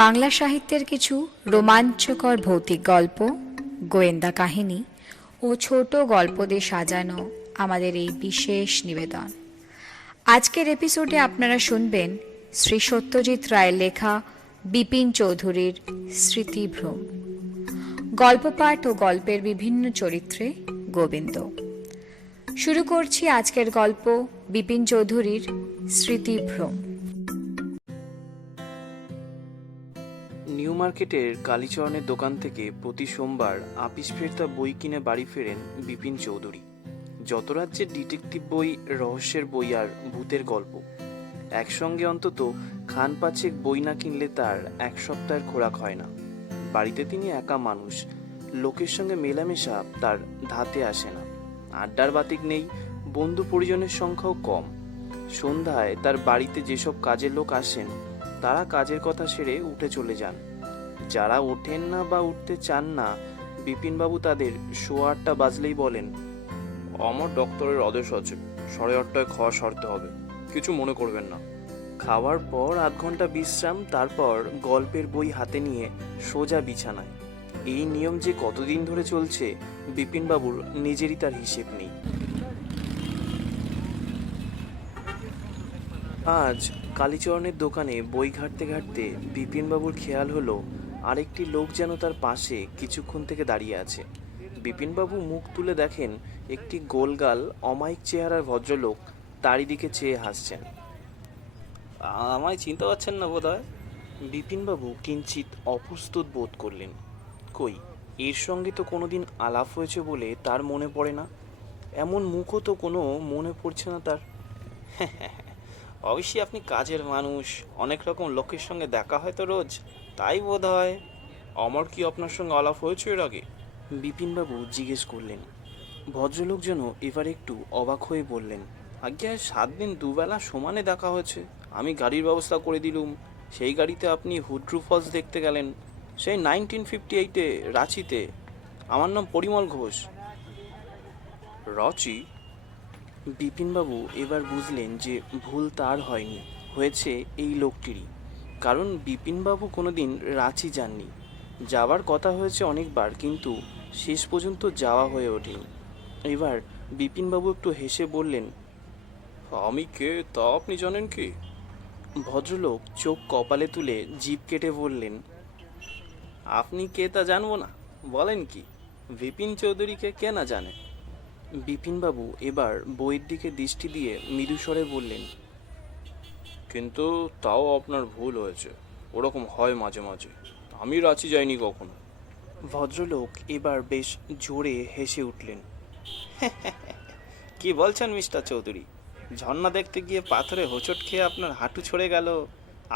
বাংলা সাহিত্যের কিছু রোমাঞ্চকর ভৌতিক গল্প, গোয়েন্দা কাহিনী ও ছোট গল্প দিয়ে সাজানো আমাদের এই বিশেষ নিবেদন। আজকের এপিসোডে আপনারা শুনবেন শ্রী সত্যজিৎ রায়ের লেখা বিপিন চৌধুরীর স্মৃতিভ্রম। গল্প পাঠ ও গল্পের বিভিন্ন চরিত্রে গোবিন্দ। শুরু করছি আজকের গল্প বিপিন চৌধুরীর স্মৃতিভ্রম। নিউ মার্কেটের কালীচরণের দোকান থেকে প্রতি সোমবার আপিস ফেরতা বই কিনে বাড়ি ফেরেন বিপিন চৌধুরী। যত রাজ্যের ডিটেকটিভ বই, রহস্যের বই আর ভূতের গল্প একসঙ্গে অন্তত খান পাঁচেক বই না কিনলে তার এক সপ্তাহের খোরাক হয় না। বাড়িতে তিনি একা মানুষ, লোকের সঙ্গে মেলামেশা তার ধাতে আসে না। আড্ডার বাতিক নেই, বন্ধু পরিজনের সংখ্যাও কম। সন্ধ্যায় তার বাড়িতে যেসব কাজের লোক আসেন তারা কাজের কথা সেরে উঠে চলে যান। যারা ওঠেন না বা উঠতে চান না, বিপিনবাবু তাদের 8:15 বাজলেই বলেন, আমার ডক্টরের আদেশ আছে, 8:30 খাওয়া সারতে হবে, কিছু মনে করবেন না। খাওয়ার পর আধ ঘন্টা বিশ্রাম, তারপর গল্পের বই হাতে নিয়ে সোজা বিছানায়। এই নিয়ম যে কতদিন ধরে চলছে বিপিনবাবুর নিজেরই তার হিসেব নেই। আজ কালীচরণের দোকানে বই ঘাঁটতে ঘাঁটতে বিপিনবাবুর খেয়াল হলো আরেকটি লোক যেন তার পাশে কিছুক্ষণ থেকে দাঁড়িয়ে আছে। বিপিনবাবু মুখ তুলে দেখেন একটি গোলগাল অমায়িক চেহারার ভদ্রলোক তারই দিকে চেয়ে হাসছেন। আমায় চিনতে পারছেন না বোধ হয়? বিপিনবাবু কিঞ্চিত অপ্রস্তুত বোধ করলেন। কই, এর সঙ্গে তো কোনোদিন আলাপ হয়েছে বলে তার মনে পড়ে না। এমন মুখও তো কোনো মনে পড়ছে না তার। অবশ্যই আপনি কাজের মানুষ, অনেক রকম লোকের সঙ্গে দেখা হয় তো রোজ, তাই বোধ হয়। আমার কি আপনার সঙ্গে আলাপ হয়েছে এর আগে? বিপিনবাবু জিজ্ঞেস করলেন। ভদ্রলোক যেন এবার একটু অবাক হয়ে বললেন, আজ্ঞা 7 দিন দুবেলা সমানে দেখা হয়েছে। আমি গাড়ির ব্যবস্থা করে দিলুম, সেই গাড়িতে আপনি হুড্রু ফলস দেখতে গেলেন, সেই 1958-এ রাঁচিতে। আমার নাম পরিমল ঘোষ। রাঁচি? বিপিনবাবু এবার বুঝলেন যে ভুল তার হয়নি, হয়েছে এই লোকটিরই। কারণ বিপিনবাবু কোনোদিন রাঁচি যাননি। যাওয়ার কথা হয়েছে অনেকবার, কিন্তু শেষ পর্যন্ত যাওয়া হয়ে ওঠেনি। এবার বিপিনবাবু একটু হেসে বললেন, আমি কে তা আপনি জানেন কি? ভদ্রলোক চোখ কপালে তুলে জিভ কেটে বললেন, আপনি কে তা জানবো না? বলেন কি, বিপিন চৌধুরীকে কে না জানে? বিপিনবাবু এবার বইয়ের দিকে দৃষ্টি দিয়ে মৃদুস্বরে বললেন, কিন্তু তাও আপনার ভুল হয়েছে, ওরকম হয় মাঝে মাঝে। আমি রাঁচি যাইনি কখনো। ভদ্রলোক এবার বেশ জোরে হেসে উঠলেন। কি বলছেন মিস্টার চৌধুরী? ঝর্ণা দেখতে গিয়ে পাথরে হোঁচট খেয়ে আপনার হাঁটু ছড়ে গেল,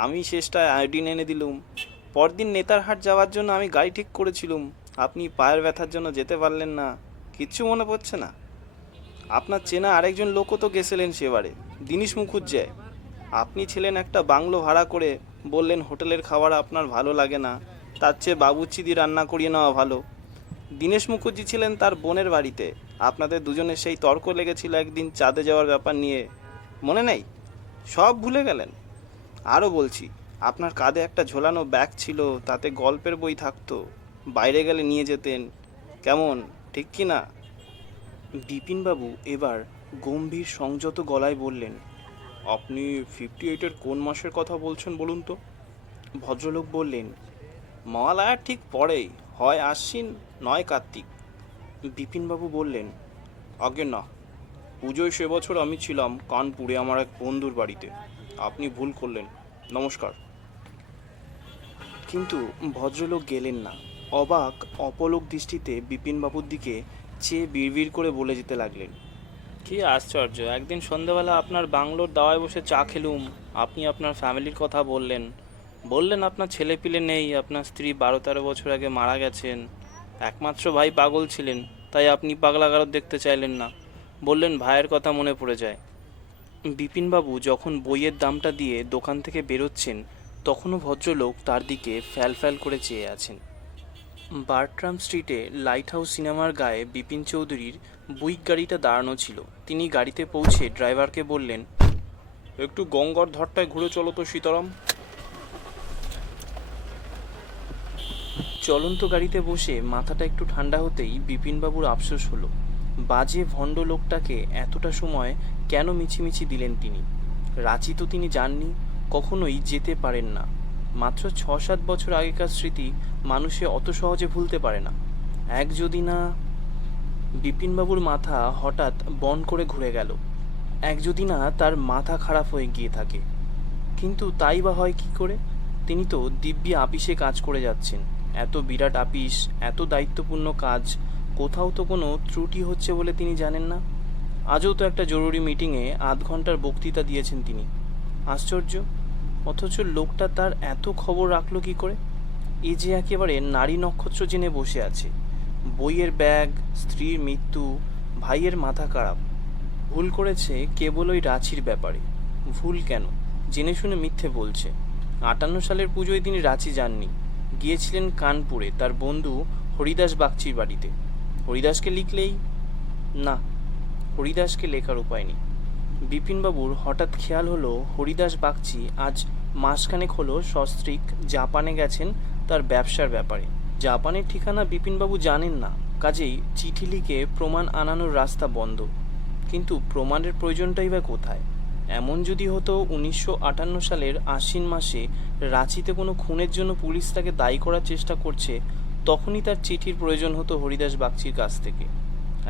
আমি শেষটায় আয়োডিন এনে দিলুম। পরদিন নেতারহাট যাওয়ার জন্য আমি গাড়ি ঠিক করেছিলুম, আপনি পায়ের ব্যথার জন্য যেতে পারলেন না, কিচ্ছু মনে পড়ছে না? আপনার চেনা আরেকজন লোকও তো গেছিলেন সেবারে, দীনেশ মুখুজ্জে। আপনি ছিলেন একটা বাংলো ভাড়া করে, বললেন হোটেলের খাবার আপনার ভালো লাগে না, তার চেয়ে বাবুর্চি দিয়ে রান্না করিয়ে নেওয়া ভালো। দীনেশ মুখুজ্জি ছিলেন তার বোনের বাড়িতে, আপনাদের দুজনের সেই তর্ক লেগেছিল একদিন চাঁদে যাওয়ার ব্যাপার নিয়ে, মনে নেই? সব ভুলে গেলেন? আরও বলছি, আপনার কাঁধে একটা ঝোলানো ব্যাগ ছিল, তাতে গল্পের বই থাকতো, বাইরে গেলে নিয়ে যেতেন, কেমন ঠিক কি না? বিপিনবাবু এবার গম্ভীর সংযত গলায় বললেন, আপনি 58-এর কোন মাসের কথা বলছেন বলুন তো? ভদ্রলোক বললেন, মহালয়ার ঠিক পরেই, হয় আশ্বিন নয় কার্তিক। বিপিনবাবু বললেন, আগে না, পুজোয় সে বছর আমি ছিলাম কানপুরে আমার এক বন্ধুর বাড়িতে। আপনি ভুল করলেন, নমস্কার। কিন্তু ভদ্রলোক গেলেন না। অবাক অপলক দৃষ্টিতে বিপিনবাবুর দিকে চেয়ে বিড়বিড় করে বলে যেতে লাগলেন, কি আশ্চর্য, একদিন সন্ধ্যাবেলা আপনার বাংলোর দাওয়ায় বসে চা খেলুম, আপনি আপনার ফ্যামিলির কথা বললেন, বললেন আপনার ছেলেপিলে নেই, আপনার স্ত্রী 12-13 বছর আগে মারা গেছেন, একমাত্র ভাই পাগল ছিলেন, তাই আপনি পাগলাগারদ দেখতে চাইলেন না, বললেন ভাইয়ের কথা মনে পড়ে যায়। বিপিনবাবু যখন বইয়ের দামটা দিয়ে দোকান থেকে বেরোচ্ছেন, তখনও ভদ্রলোক তার দিকে ফ্যাল ফ্যাল করে চেয়ে আছেন। বার্ট্রাম স্ট্রিটে লাইট হাউস সিনেমার গায়ে বিপিন চৌধুরীর বুইক গাড়িটা দাঁড়ানো ছিল। তিনি গাড়িতে পৌঁছে ড্রাইভারকে বললেন, একটু গঙ্গার ধারটায় ঘুরে চলো তো সীতারাম। চলন্ত গাড়িতে বসে মাথাটা একটু ঠান্ডা হতেই বিপিনবাবুর আফসোস হলো, বাজে ভণ্ড লোকটাকে এতটা সময় কেন মিছিমিছি দিলেন তিনি। রাঁচি তো তিনি যাননি, কখনোই যেতে পারেন না। মাত্র 6-7 বছর আগেকার স্মৃতি মানুষে অত সহজে ভুলতে পারে না। এক যদি না। বিপিনবাবুর মাথা হঠাৎ বন করে ঘুরে গেল। এক যদি না তার মাথা খারাপ হয়ে গিয়ে থাকে। কিন্তু তাই বা হয় কি করে? তিনি তো দিব্যি আপিসে কাজ করে যাচ্ছেন। এত বিরাট আপিস, এত দায়িত্বপূর্ণ কাজ, কোথাও তো কোনো ত্রুটি হচ্ছে বলে তিনি জানেন না। আজও তো একটা জরুরি মিটিংয়ে 1/2 ঘন্টার বক্তৃতা দিয়েছেন তিনি। আশ্চর্য! অথচ লোকটা তার এত খবর রাখলো কি করে? এ যে একেবারে নারী নক্ষত্র জেনে বসে আছে। বইয়ের ব্যাগ, স্ত্রীর মৃত্যু, ভাইয়ের মাথা খারাপ। ভুল করেছে কেবল ওই রাঁচির ব্যাপারে। ভুল কেন? জেনে শুনে মিথ্যে বলছে। 58 সালের পুজোয় তিনি রাঁচি যাননি, গিয়েছিলেন কানপুরে তার বন্ধু হরিদাস বাগচির বাড়িতে। হরিদাসকে লিখলেই না, হরিদাসকে লেখার উপায় নেই। বিপিনবাবুর হঠাৎ খেয়াল হলো হরিদাস বাগচি আজ মাসখানেক হলো সস্ত্রীক জাপানে গেছেন তার ব্যবসার ব্যাপারে। জাপানের ঠিকানা বিপিনবাবু জানেন না, কাজেই চিঠি লিখে প্রমাণ আনানোর রাস্তা বন্ধ। কিন্তু প্রমাণের প্রয়োজনটাই বা কোথায়? এমন যদি হতো 1958 সালের আশ্বিন মাসে রাঁচিতে কোনো খুনের জন্য পুলিশ তাকে দায়ী করার চেষ্টা করছে, তখনই তার চিঠির প্রয়োজন হতো হরিদাস বাগচির কাছ থেকে।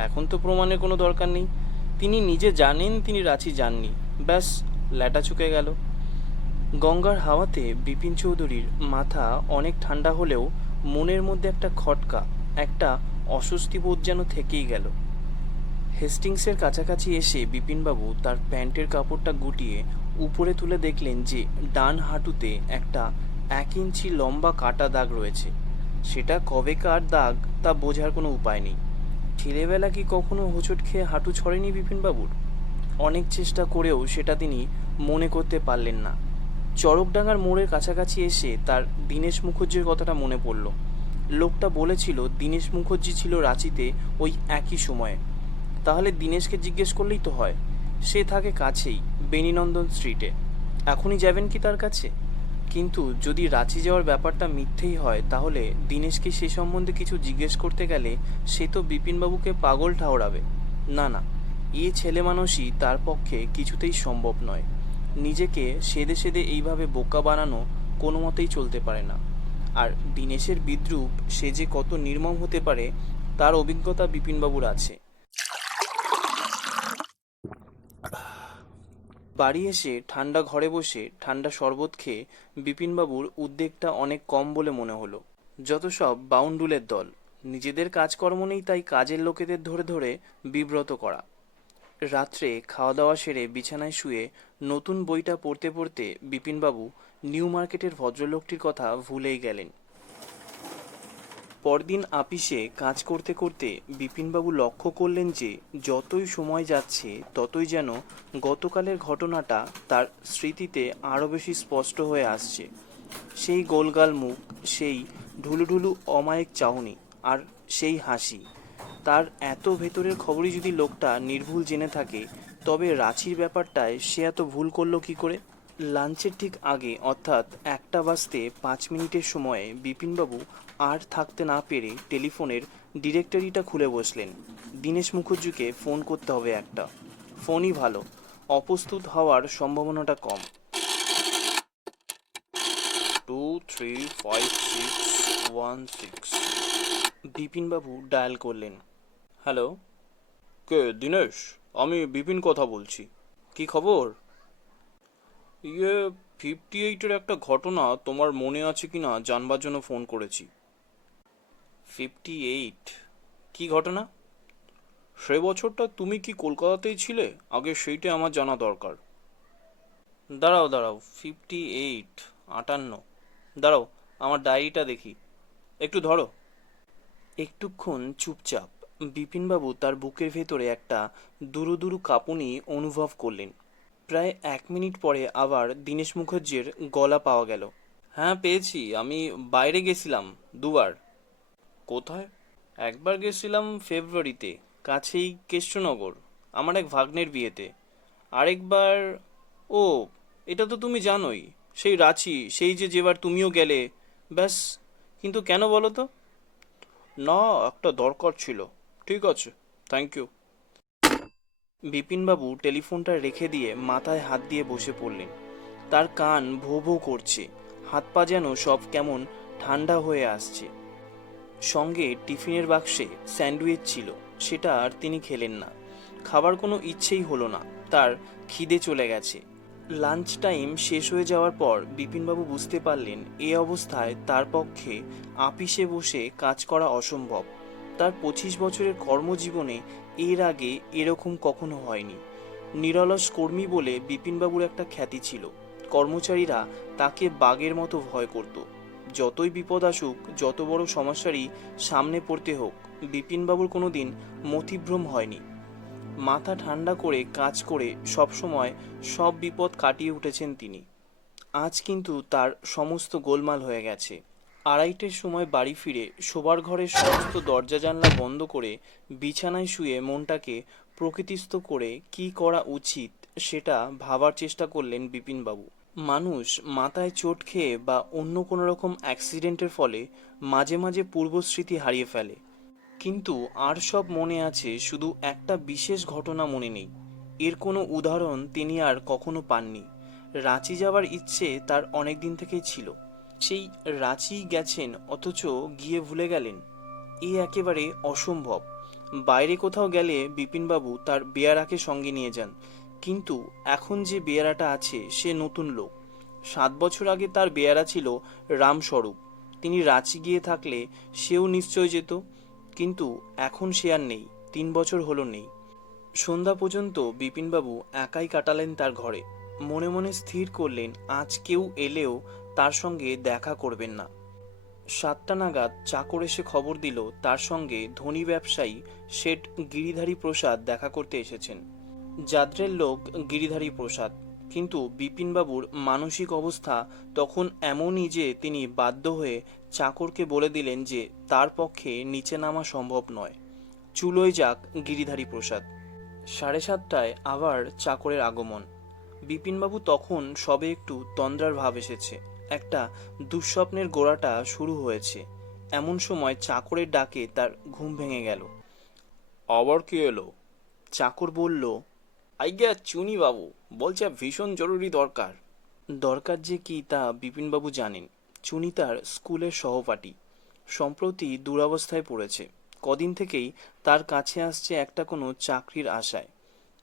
এখন তো প্রমাণের কোনো দরকার নেই। তিনি নিজে জানেন তিনি রাঁচি যাননি, ব্যাস ল্যাটা চুকে গেল। গঙ্গার হাওয়াতে বিপিন চৌধুরীর মাথা অনেক ঠান্ডা হলেও মনের মধ্যে একটা খটকা, একটা অস্বস্তি বোধ যেন থেকেই গেল। হেস্টিংসের কাছাকাছি এসে বিপিনবাবু তার প্যান্টের কাপড়টা গুটিয়ে উপরে তুলে দেখলেন যে ডান হাঁটুতে একটা 1 ইঞ্চি লম্বা কাটা দাগ রয়েছে। সেটা কবেকার দাগ তা বোঝার কোনো উপায় নেই। ছেলেবেলা কি কখনো হোঁচট খেয়ে হাঁটু ছড়েনি বিপিনবাবুর? অনেক চেষ্টা করেও সেটা তিনি মনে করতে পারলেন না। চড়কডাঙ্গার মোড়ের কাছাকাছি এসে তার দীনেশ মুখার্জির কথাটা মনে পড়ল। লোকটা বলেছিল দীনেশ মুখার্জি ছিল রাঁচিতে ওই একই সময়ে। তাহলে দীনেশকে জিজ্ঞেস করলেই তো হয়। সে থাকে কাছেই, বেনীনন্দন স্ট্রিটে। এখনই যাবেন কি তার কাছে? কিন্তু যদি রাঁচি যাওয়ার ব্যাপারটা মিথ্যেই হয়, তাহলে দীনেশকে সে সম্বন্ধে কিছু জিজ্ঞেস করতে গেলে সে তো বিপিনবাবুকে পাগল ঠাওরাবে। না না, এ ছেলে মানুষই তার পক্ষে কিছুতেই সম্ভব নয়। নিজেকে সেদে সেদে এইভাবে বোকা বানানো কোনো মতেই চলতে পারে না। আর দীনেশের বিদ্রূপ সে যে কত নির্মম হতে পারে তার অভিজ্ঞতা বিপিনবাবুর আছে। বাড়ি এসে ঠান্ডা ঘরে বসে ঠান্ডা শরবত খেয়ে বিপিনবাবুর উদ্বেগটা অনেক কম বলে মনে হলো। যত সব বাউন্ডুলের দল, নিজেদের কাজকর্ম নেই, তাই কাজের লোকেদের ধরে ধরে বিব্রত করা। রাত্রে খাওয়া দাওয়া সেরে বিছানায় শুয়ে নতুন বইটা পড়তে পড়তে বিপিনবাবু নিউ মার্কেটের ভদ্রলোকটির কথা ভুলেই গেলেন। পরদিন আপিসে কাজ করতে করতে বিপিনবাবু লক্ষ্য করলেন যে যতই সময় যাচ্ছে ততই যেন গতকালের ঘটনাটা তার স্মৃতিতে আরও বেশি স্পষ্ট হয়ে আসছে। সেই গোলগাল মুখ, সেই ঢুলুঢুলু অমায়িক চাহনি, আর সেই হাসি। তার এত ভেতরের খবরই যদি লোকটা নির্ভুল জেনে থাকে, তবে রাঁচির ব্যাপারটায় সে এত ভুল করলো কি করে? লাঞ্চের ঠিক আগে, অর্থাৎ 1:05 সময়ে বিপিনবাবু আর থাকতে না পেরে টেলিফোনের ডিরেক্টরিটা খুলে বসলেন। দীনেশ মুখার্জিকে ফোন করতে হবে একটা। ফোনই ভালো, অপ্রস্তুত হওয়ার সম্ভাবনাটা কম। 235616 বিপিনবাবু ডায়াল করলেন। হ্যালো, কে? দীনেশ, আমি বিপিন কথা বলছি। কি খবর? 58-এর একটা ঘটনা তোমার মনে আছে কি না জানবার জন্য ফোন করেছি। 58? কি ঘটনা? সে বছরটা তুমি কি কলকাতাতেই ছিলে? আগে সেইটা আমার জানা দরকার। দাঁড়াও দাঁড়াও, 58, 58, দাঁড়াও আমার ডায়েরিটা দেখি, একটু ধরো। একটুক্ষণ চুপচাপ বিপিনবাবু তার বুকের ভেতরে একটা দুরু দুরু কাঁপুনি অনুভব করলেন। প্রায় 1 মিনিট পরে আবার দীনেশ মুখার্জির গলা পাওয়া গেল। হ্যাঁ পেয়েছি, আমি বাইরে গেছিলাম 2বার। কোথায়? একবার গেছিলাম ফেব্রুয়ারিতে, কাছেই কেষ্টনগর, আমার এক ভাগ্নের বিয়েতে। আরেকবার, ও এটা তো তুমি জানোই, সেই রাঁচি, সেই যে যেবার তুমিও গেলে। ব্যাস, কিন্তু কেন বলো তো? না, একটা দরকার ছিল। ঠিক আছে, থ্যাংক ইউ। বিপিনবাবু টেলিফোনটা রেখে দিয়ে মাথায় হাত দিয়ে বসে পড়লেন। তার কান ভো ভো করছে, হাত পা যেন সব কেমন ঠান্ডা হয়ে আসছে। সঙ্গে টিফিনের বাক্সে স্যান্ডউইচ ছিল, সেটা আর তিনি খেলেন না। খাবার কোনো ইচ্ছেই হলো না, তার খিদে চলে গেছে। লাঞ্চ টাইম শেষ হয়ে যাওয়ার পর বিপিনবাবু বুঝতে পারলেন এ অবস্থায় তার পক্ষে আপিসে বসে কাজ করা অসম্ভব। তার 25 বছরের কর্মজীবনে এর আগে এরকম কখনো হয়নি। নিরলস কর্মী বলে বিপিনবাবুর একটা খ্যাতি ছিল। কর্মচারীরা তাকে বাঘের মতো ভয় করত। যতই বিপদ আসুক, যত বড় সমস্যারই সামনে পড়তে হোক, বিপিনবাবুর কোনোদিন মতিভ্রম হয়নি। মাথা ঠান্ডা করে কাজ করে সবসময় সব বিপদ কাটিয়ে উঠেছেন তিনি। আজ কিন্তু তার সমস্ত গোলমাল হয়ে গেছে। আড়াইটের সময় বাড়ি ফিরে শোবার ঘরের সমস্ত দরজা জানলা বন্ধ করে বিছানায় শুয়ে মনটাকে প্রকৃতিস্থ করে কি করা উচিত সেটা ভাবার চেষ্টা করলেন বিপিনবাবু। মানুষ মাথায় চোট খেয়ে বা অন্য কোনো রকম অ্যাক্সিডেন্টের ফলে মাঝে মাঝে পূর্বস্মৃতি হারিয়ে ফেলে, কিন্তু আর সব মনে আছে, শুধু একটা বিশেষ ঘটনা মনে নেই। এর কোনো উদাহরণ তিনি আর কখনো পাননি। রাঁচি যাওয়ার ইচ্ছে তার অনেক দিন থেকেই ছিল। সেই রাঁচি গেছেন অথচ গিয়ে ভুলে গেলেন, এ একেবারে অসম্ভব। বাইরে কোথাও গেলে বিপিনবাবু তার বেয়ারাকে সঙ্গে নিয়ে যান, কিন্তু এখন যে বেয়ারাটা আছে সে নতুন লোক। 7 বছর আগে তার বেয়ারা ছিল রামস্বরূপ। তিনি রাঁচি গিয়ে থাকলে সেও নিশ্চয় যেত, কিন্তু এখন সে আর নেই, 3 বছর হলো নেই। সন্ধ্যা পর্যন্ত বিপিনবাবু একাই কাটালেন তার ঘরে। মনে মনে স্থির করলেন আজ কেউ এলেও তার সঙ্গে দেখা করবেন না। 7টা নাগাদ চাকর এসে খবর দিল তার সঙ্গে ধনী ব্যবসায়ী শেঠ গিরিধারী প্রসাদ দেখা করতে এসেছেন। জাদ্রের লোক গিরিধারী প্রসাদ, কিন্তু বিপিনবাবুর মানসিক অবস্থা তখন এমনই যে তিনি বাধ্য হয়ে চাকরকে বলে দিলেন যে তার পক্ষে নিচে নামা সম্ভব নয়, চুলোয় যাক গিরিধারী প্রসাদ। 7:30টায় আবার চাকরের আগমন। বিপিনবাবু তখন সবে একটু তন্দ্রার ভাব এসেছে, একটা দুঃস্বপ্নের গোড়াটা শুরু হয়েছে। এমন সময় চাকরের ডাকে তার ঘুম ভেঙে গেল। আবার কি এলো? চাকর বলল, আজ্ঞা চুনি বাবু বলছে ভীষণ জরুরি দরকার। দরকার যে কি তা বিপিনবাবু জানেন। চুনি তার স্কুলের সহপাঠী, সম্প্রতি দুরবস্থায় পড়েছে। কদিন থেকেই তার কাছে আসছে একটা কোনো চাকরির আশায়।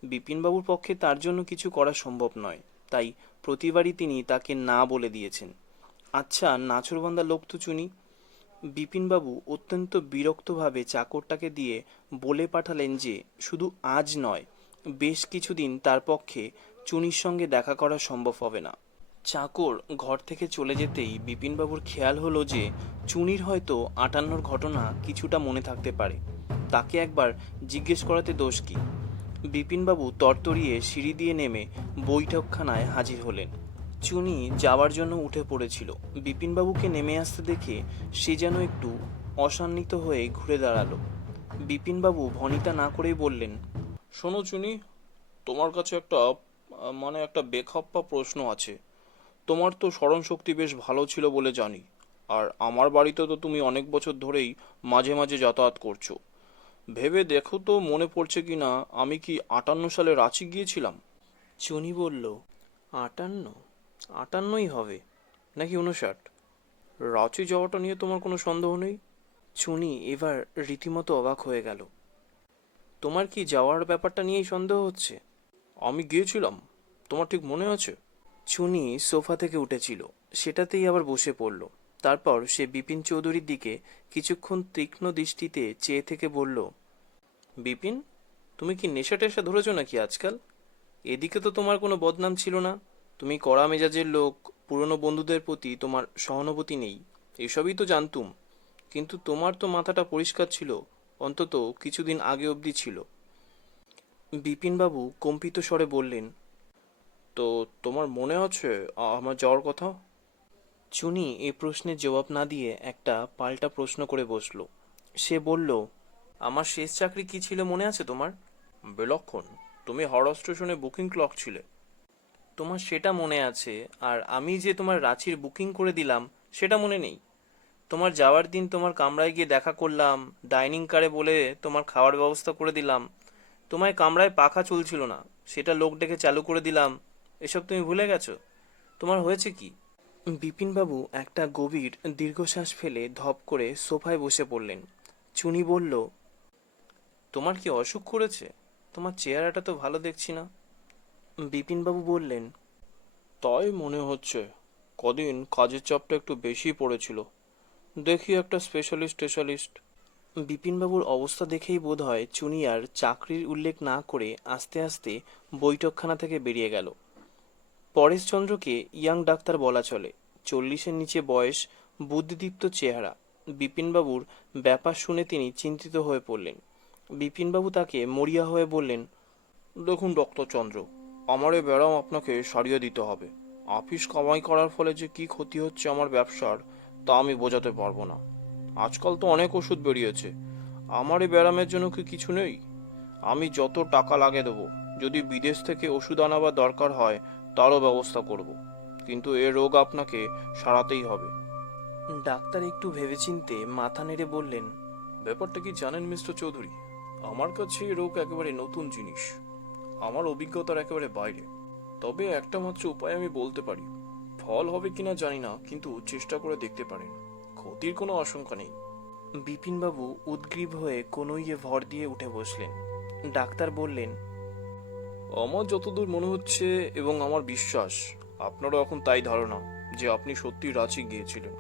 বিপিনবাবুর পক্ষে তার জন্য কিছু করা সম্ভব নয়, তাই প্রতিবারই তিনি তাকে না বলে দিয়েছেন। আচ্ছা নাছোড়বান্দা লোক তো চুনি। বিপিনবাবু অত্যন্ত বিরক্তভাবে চাকরটাকে দিয়ে বলে পাঠালেন যে শুধু আজ নয়, বেশ কিছুদিন তার পক্ষে চুনির সঙ্গে দেখা করা সম্ভব হবে না। চাকর ঘর থেকে চলে যেতেই বিপিনবাবুর খেয়াল হলো যে চুনির হয়তো 58-র ঘটনা কিছুটা মনে থাকতে পারে। তাকে একবার জিজ্ঞেস করাতে দোষ কি? বিপিনবাবু তরতরিয়ে সিঁড়ি দিয়ে নেমে বৈঠকখানায় হাজির হলেন। চুনি যাওয়ার জন্য উঠে পড়েছিল। বিপিনবাবুকে নেমে আসতে দেখে সে যেন একটু অসান্বিত হয়ে ঘুরে দাঁড়ালো। বিপিনবাবু ভনিতা না করেই বললেন, শোনো চুনি, তোমার কাছে একটা বেখাপ্পা প্রশ্ন আছে। তোমার তো স্মরণশক্তি বেশ ভালো ছিল বলে জানি, আর আমার বাড়িতে তো তুমি অনেক বছর ধরেই মাঝে মাঝে যাতায়াত করছো। ভেবে দেখো তো মনে পড়ছে কি না আমি কি 58 সালে রাঁচি গিয়েছিলাম? চুনি বলল, 58? 58ই হবে, নাকি 59? রাঁচি যাওয়াটা নিয়ে তোমার কোনো সন্দেহ নেই? চুনি এবার রীতিমতো অবাক হয়ে গেল। তোমার কি যাওয়ার ব্যাপারটা নিয়েই সন্দেহ হচ্ছে? আমি গিয়েছিলাম, তোমার ঠিক মনে আছে? চুনি সোফা থেকে উঠেছিল, সেটাতেই আবার বসে পড়ল। তারপর সে বিপিন চৌধুরীর দিকে কিছুক্ষণ তীক্ষ্ণ দৃষ্টিতে চেয়ে থেকে বলল, বিপিন, তুমি কি নেশা টেশা ধরেছো নাকি আজকাল? এদিকে তো তোমার কোনো বদনাম ছিল না। তুমি কড়া মেজাজের লোক, পুরনো বন্ধুদের প্রতি তোমার সহানুভূতি নেই, এসবই তো জানতুম। কিন্তু তোমার তো মাথাটা পরিষ্কার ছিল, অন্তত কিছুদিন আগে অবধি ছিল। বিপিনবাবু কম্পিত স্বরে বললেন, তো তোমার মনে আছে আমার যাওয়ার কথা? চুনি এ প্রশ্নের জবাব না দিয়ে একটা পাল্টা প্রশ্ন করে বসল। সে বলল, আমার শেষ চাকরি কি ছিল মনে আছে তোমার? বিলক্ষণ, তুমি হাওড়া স্টেশনে বুকিং ক্লার্ক ছিলে। তোমার সেটা মনে আছে, আর আমি যে তোমার রাঁচির বুকিং করে দিলাম সেটা মনে নেই? তোমার যাওয়ার দিন তোমার কামরায় গিয়ে দেখা করলাম, ডাইনিং কারে বলে তোমার খাওয়ার ব্যবস্থা করে দিলাম, তোমার কামরায় পাখা চলছিল না, সেটা লোক ডেকে চালু করে দিলাম। এসব তুমি ভুলে গেছো? তোমার হয়েছে কি? বিপিনবাবু একটা গভীর দীর্ঘশ্বাস ফেলে ধপ করে সোফায় বসে পড়লেন। চুনি বলল, তোমার কি অসুখ করেছে? তোমার চেহারাটা তো ভালো দেখছি না। বিপিনবাবু বললেন, তাই মনে হচ্ছে। কদিন কাজের চাপটা একটু বেশি পড়েছিল। দেখি একটা স্পেশালিস্ট। বিপিনবাবুর অবস্থা দেখেই বোধ হয় চুনি আর চাকরির উল্লেখ না করে আস্তে আস্তে বৈঠকখানা থেকে বেরিয়ে গেল। পরেশচন্দ্রকে ইয়াং ডাক্তার বলা চলে। 40-এর নিচে বয়স, বুদ্ধিদীপ্ত চেহারা। বিপিনবাবুর ব্যাপার শুনে তিনি চিন্তিত হয়ে পড়লেন। বিপিনবাবু তাকে মরিয়া হয়ে বললেন, দেখুন ডক্টর চন্দ্র, আমার এই ব্যারাম আপনাকে সারিয়ে দিতে হবে। আপিস কামাই করার ফলে যে কি ক্ষতি হচ্ছে আমার ব্যবসার, তা আমি বোঝাতে পারবো না। আজকাল তো অনেক ওষুধ বেরিয়েছে, আমার এই ব্যারামের জন্য কি কিছু নেই? আমি যত টাকা লাগে দেবো, যদি বিদেশ থেকে ওষুধ আনাবার দরকার হয় তারও ব্যবস্থা করব, কিন্তু এ রোগ আপনাকে সারাতেই হবে। ডাক্তার একটু ভেবেচিন্তে মাথা নেড়ে বললেন, ব্যাপারটা কি জানেন মিস্টার চৌধুরী, আমার কাছে এই রোগ একেবারে নতুন জিনিস, আমার অভিজ্ঞতার একেবারে বাইরে। তবে একটা মাত্র উপায় আমি বলতে পারি, ফল হবে কিনা জানি না, কিন্তু চেষ্টা করে দেখতে পারেন, ক্ষতির কোনো আশঙ্কা নেই। বিপিনবাবু উদ্গ্রীব হয়ে কনুইয়ে ভর দিয়ে উঠে বসলেন। ডাক্তার বললেন, আমার যতদূর মনে হচ্ছে এবং আমার বিশ্বাস আপনারও এখন তাই ধারণা যে আপনি সত্যি রাঁচি গিয়েছিলেন,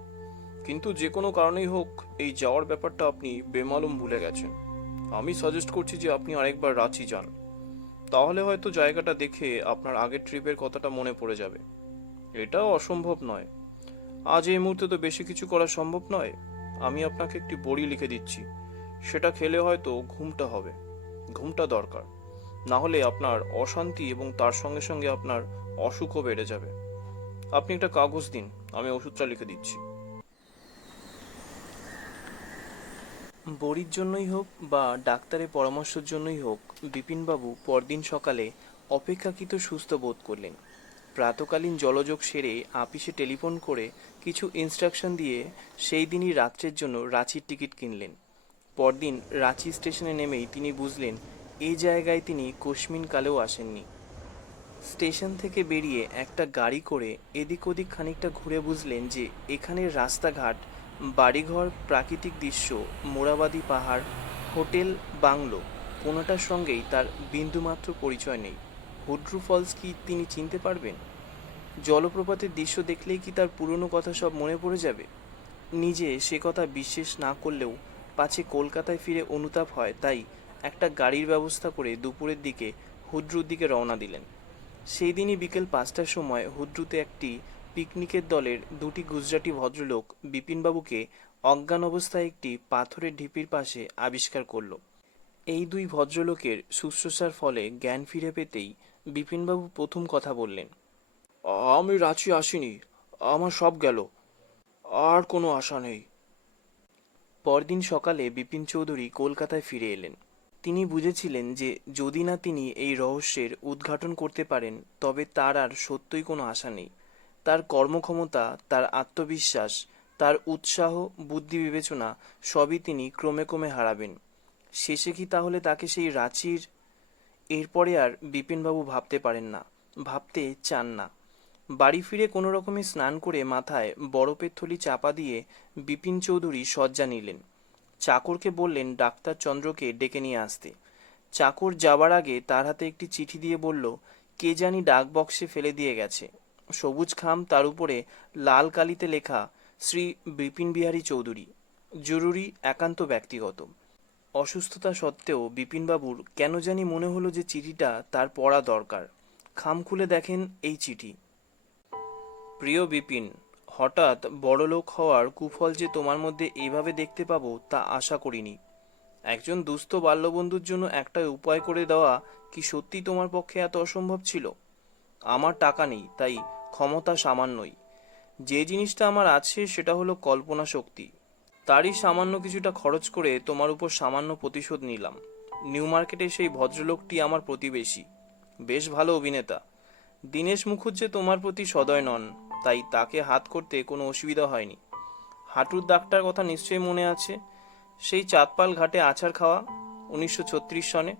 কিন্তু যে কোনো কারণেই হোক এই যাওয়ার ব্যাপারটা আপনি বেমালুম ভুলে গেছেন। আমি সাজেস্ট করছি যে আপনি আরেকবার রাঁচি যান, তাহলে হয়তো জায়গাটা দেখে আপনার আগের ট্রিপের কথাটা মনে পড়ে যাবে। এটাও অসম্ভব নয়, আজ এই মুহূর্তে তো বেশি কিছু করা সম্ভব নয়। আমি আপনাকে একটি বড়ি লিখে দিচ্ছি, সেটা খেলে হয়তো ঘুমটা হবে। ঘুমটা দরকার, না হলে আপনার অশান্তি এবং তার সঙ্গে সঙ্গে আপনার অসুখও বেড়ে যাবে। আপনি একটা কাগজ দিন, আমি ওষুধটা লিখে দিচ্ছি। বড়ির জন্যই হোক বা ডাক্তারের পরামর্শের জন্যই হোক, বিপিনবাবু পরদিন সকালে অপেক্ষাকৃত সুস্থ বোধ করলেন। প্রাতকালীন জলযোগ সেরে আপিসে টেলিফোন করে কিছু ইনস্ট্রাকশন দিয়ে সেই দিনই রাত্রের জন্য রাঁচির টিকিট কিনলেন। পরদিন রাঁচি স্টেশনে নেমেই তিনি বুঝলেন এই জায়গায় তিনি কোশমিন কালেও আসেননি। স্টেশন থেকে বেরিয়ে একটা গাড়ি করে এদিক ওদিক খানিকটা ঘুরে বুঝলেন যে এখানের রাস্তাঘাট, বাড়িঘর, প্রাকৃতিক দৃশ্য, মোড়াবাদি পাহাড়, হোটেল, বাংলো, কোনোটার সঙ্গেই তার বিন্দুমাত্র পরিচয় নেই। হুড্রু ফলস কি তিনি চিনতে পারবেন? জলপ্রপাতের দৃশ্য দেখলেই কি তার পুরনো কথা সব মনে পড়ে যাবে? নিজে সে কথা বিশ্বাস না করলেও পাছে কলকাতায় ফিরে অনুতাপ হয়, তাই একটা গাড়ির ব্যবস্থা করে দুপুরের দিকে হুড্রুর দিকে রওনা দিলেন। সেই দিনই বিকেল 5টার সময় হুড্রুতে একটি পিকনিকের দলের দুটি গুজরাটি ভদ্রলোক বিপিনবাবুকে অজ্ঞান অবস্থায় একটি পাথরের ঢিপির পাশে আবিষ্কার করল। এই দুই ভদ্রলোকের শুশ্রূষার ফলে জ্ঞান ফিরে পেতেই বিপিনবাবু প্রথম কথা বললেন, আমি রাঁচি আসিনি, আমার সব গেল, আর কোনো আশা নেই। পরদিন সকালে বিপিন চৌধুরী কলকাতায় ফিরে এলেন। তিনি বুঝেছিলেন যে যদি না তিনি এই রহস্যের উদ্ঘাটন করতে পারেন তবে তার আর সত্যই কোনো আশা নেই। তার কর্মক্ষমতা, তার আত্মবিশ্বাস, তার উৎসাহ, বুদ্ধি বিবেচনা সবই তিনি ক্রমে ক্রমে হারাবেন। শেষে কি তাহলে তাকে সেই রাঁচির? এরপরে আর বিপিনবাবু ভাবতে পারেন না, ভাবতে চান না। বাড়ি ফিরে কোনো রকমে স্নান করে মাথায় বরফের থলি চাপা দিয়ে বিপিন চৌধুরী শয্যা নিলেন। চাকরকে বললেন ডাক্তার চন্দ্রকে ডেকে নিয়ে আসতে। চাকর যাবার আগে তার হাতে একটি চিঠি দিয়ে বলল, কে জানি ডাক বক্সে ফেলে দিয়ে গেছে। সবুজ খাম, তার উপরে লাল কালিতে লেখা, শ্রী বিপিন বিহারী চৌধুরী, জরুরি, একান্ত ব্যক্তিগত। অসুস্থতা সত্ত্বেও বিপিনবাবুর কেন জানি মনে হলো যে চিঠিটা তার পড়া দরকার। খাম খুলে দেখেন এই চিঠি। প্রিয় বিপিন, হঠাৎ বড়লোক হওয়ার কুফল যে তোমার মধ্যে এইভাবে দেখতে পাবো তা আশা করিনি। একজন দুস্থ বাল্যবন্ধুর জন্য একটা উপায় করে দেওয়া কি সত্যি তোমার পক্ষে এত অসম্ভব ছিল? আমার টাকা নেই, তাই ক্ষমতা সামান্যই। যে জিনিসটা আমার আছে সেটা হলো কল্পনা শক্তি। তারই সামান্য কিছুটা খরচ করে তোমার উপর সামান্য প্রতিশোধ নিলাম। নিউ মার্কেটে সেই ভদ্রলোকটি আমার প্রতিবেশী, বেশ ভালো অভিনেতা। দীনেশ মুখুজ্জে তোমার প্রতি সদয় নন, তাই তাকে হাত করতে কোনো অসুবিধা হয়নি। হাঁটুর দাগটার কথা নিশ্চয়ই মনে আছে, সেই চাঁদপাল ঘাটে আছাড় খাওয়া 1936 সনে।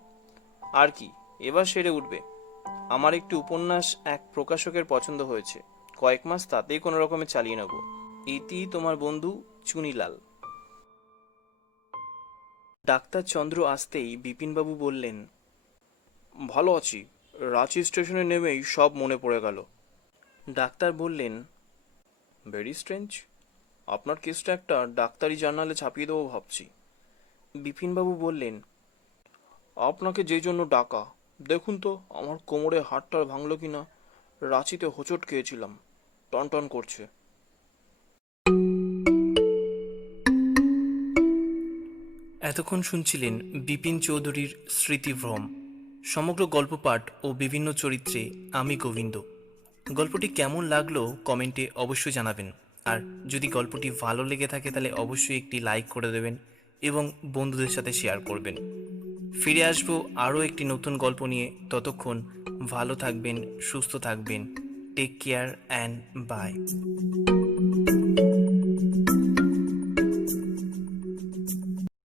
আর কি, এবার সেরে উঠবে। আমার একটি উপন্যাস এক প্রকাশকের পছন্দ হয়েছে, কয়েক মাস তাতেই কোনো রকমে চালিয়ে নেব। ইতি তোমার বন্ধু চুনিলাল। ডাক্তার চন্দ্র আসতেই বিপিনবাবু বললেন, ভালো আছি। রাঁচি স্টেশনে নেমেই সব মনে পড়ে গেল। ডাক্তার বললেন, ভেরি স্ট্রেঞ্জ, আপনার কেসটা একটা ডাক্তারি জার্নালে ছাপিয়ে দেবো ভাবছি। বিপিনবাবু বললেন, আপনাকে যেই জন্য ডাকা, দেখুন তো আমার কোমরে হাড়টা ভাঙলো কিনা। রাঁচিতে হোঁচট খেয়েছিলাম, টনটন করছে। এতক্ষণ শুনছিলেন বিপিন চৌধুরীর স্মৃতিভ্রম। সমগ্র গল্প পাঠ ও বিভিন্ন চরিত্রে আমি গোবিন্দ। গল্পটি কেমন লাগলো কমেন্টে অবশ্যই জানাবেন। আর যদি গল্পটি ভালো লেগে থাকে তাহলে অবশ্যই একটি লাইক করে দেবেন এবং বন্ধুদের সাথে শেয়ার করবেন। ফিরে আসবো আরও একটি নতুন গল্প নিয়ে। ততক্ষণ ভালো থাকবেন, সুস্থ থাকবেন। Take care and by.